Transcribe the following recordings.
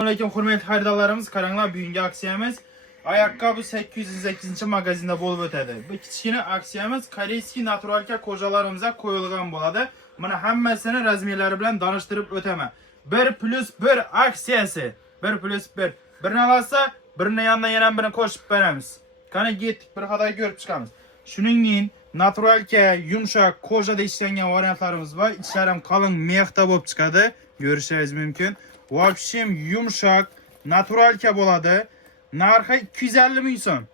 Aleyküm hürmetli xaridorlarimiz, qaranglar, bugungi aksiyamiz ayaqqabı 808 magazinda bo'lib o'tadi. Bu kichkina aksiyamiz koreyskiy naturalka qo'jalarimizga qo'yilgan bo'ladi. Mana hammasini razmerlari bilan tanishtirib o'taman. 1+1 aksiyasi. 1+1. Birini olsa, birini yandan yana birini qo'shib beramiz. Qani gitdik, bir xato ko'rib chiqamiz. Shuningdek, naturalka, yumshoq qo'jada ishlangan variantlarimiz bor. Ichlari ham qalin mexda bo'lib chiqadi. Ko'rishingiz mumkin. Vobshim yumshoq, naturalka bo'ladi. Narxi 250 ming so'm.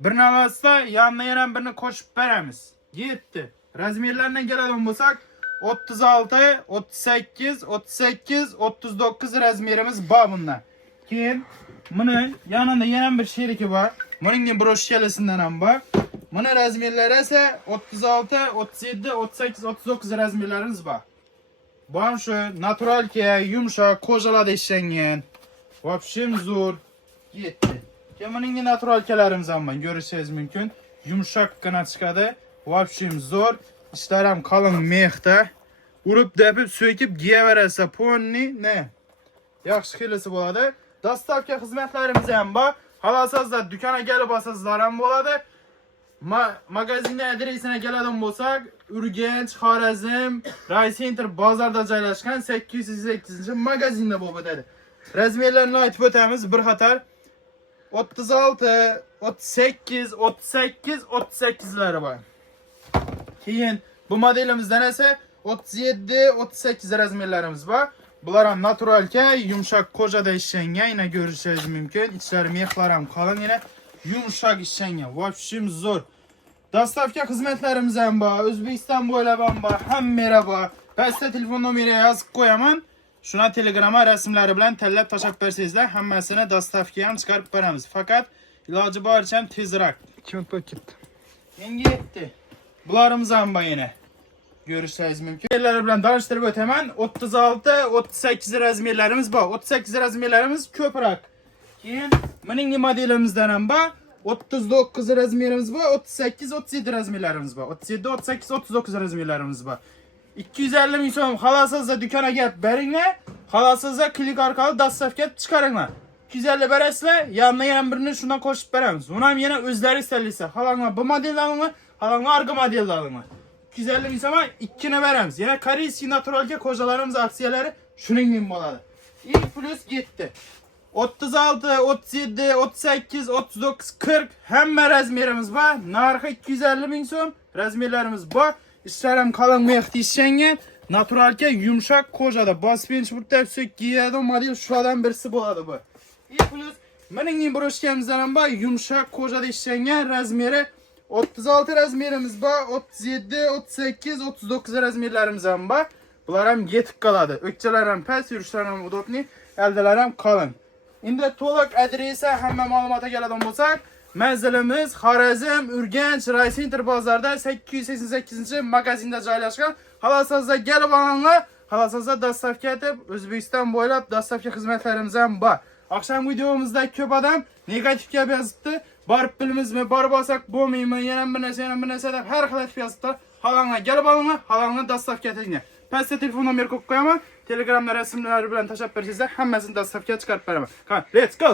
Birini olsa, yanına yana birini qo'shib beramiz. Yetdi. Razmerlardan keladigan bo'lsak, 36, 38, 38, 39 razmerimiz bor bunda. Keyin buni yanında yana bir sheriki bor. Buning broshkalasidan ham bor. Buni razmerlari esa 36, 37, 38, 39 razmerlarimiz bor. Bu ham shu naturalka, yumshoq qo'jalarda ishlangan. Vobshim zo'r. Yetdi. Keyin naturalkalarimiz ham bor. Ko'rishingiz mumkin. Yumshoqqina chiqadi. Vobshim zo'r. Ishlar ham qalin mexda. Urib depib so'kib giyaverasa ponni ne? Yaxshi xilisi bo'ladi. Dostavka xizmatlarimiz ham bor. Xohlasangizlar do'konga kelib olsangizlar ham bo'ladi. Magazinning adresine keladigan bo'lsak, Urganch, Xorazm, Raycenter bozorda joylashgan 808 magazinda bo'lib o'tadi. Razmerlarini aytib o'tamiz bir qator. 36, 38, 38, 38'lari bor. Keyin bu modelimizdan esa 37, 38 razmerlarimiz bor. Bular ham naturalka, yumshoq qo'jada ishlangan, yana ko'rishingiz mumkin. Ichlari mexlar ham qalin, yana yumshoq ishlangan. Vobshim zo'r. Dostavka xizmatlarimiz ham bor. O'zbekiston bo'ylab ham bor. Hammera bor. Pastda telefon nomeri yozib qo'yaman. Shuna Telegramga rasmlari bilan tanlab tashab bersangizlar, hammasini dostavkaga ham chiqarib beramiz. Faqat iloji boricha ham tezroq. Cho'npa ketdi. Menga yetdi. Bularimiz ham bor yana. Ko'rishingiz mumkin. Yerlari bilan tanishtirib o'taman. 36, 38 razmerlarimiz bor. 38 razmerlarimiz ko'proq. Keyin mening modelimizdan ham bor. 39 razmerimiz bor, 38, 37 razmerlarimiz bor. 37, 38, 39 razmerlarimiz bor. 250 ming so'm xohlasangizlar do'konga kelib beringlar. Xohlasangizlar klik orqali dostavka chiqaringlar. 250 berasizlar, yanına yana birini shundan qo'shib beramiz. Uni ham yana o'zlaringiz tanlaysiz. Xohlanglar bu modelni olinglar, xohlanglar arqa modelni olinglar. 250 ming so'm ikkini beramiz. Yana koreyskiy naturalka qo'jalarimiz aksiyalari shuningdek bo'ladi. Plus 7. 36, 37, 38, 39, 40 hamma razmerimiz bor. Narxi 250 ming so'm. Razmerlarimiz bor. Ishlar ham qalin mexda ishlangan. Naturalka yumshoq qo'jada bospench burtab so'kiyadigan model shulardan birisi bo'ladi bu. Plus mening broshkamizdan ham bor. Yumshoq qo'jada ishlangan, razmeri 36 razmerimiz bor. 37, 38, 39 razmerlarimiz ham bor. Bular ham yetib qoladi. O'kchalar ham past, yurishlar ham udobni, aldalar ham qalin. Endi to'liq adresi hamma ma'lumotga keladigan bo'lsak, manzilimiz Xorazm, Urganch, Raycenter bozorida 888 magazinda joylashgan. Xohlasangizlar kelib olinglar, xohlasangizlar dostavka etib, O'zbekiston bo'ylab dostavka xizmatlarimiz ham bor. Oqshom videomizda ko'p odam negativ gap yozibdi. Borib bilmizmi, borib olsak bo'lmaymi, yana bir narsa deb har xil aytib yozibdi. Xohlanglar kelib olinglar, xohlanglar dostavka etinglar. Pastda telefon nomeri qo'yib qo'yaman. Telegramda rasmlari bilan tashab bersangizlar, hammasini dostavkaga chiqarib beraman. Let's go.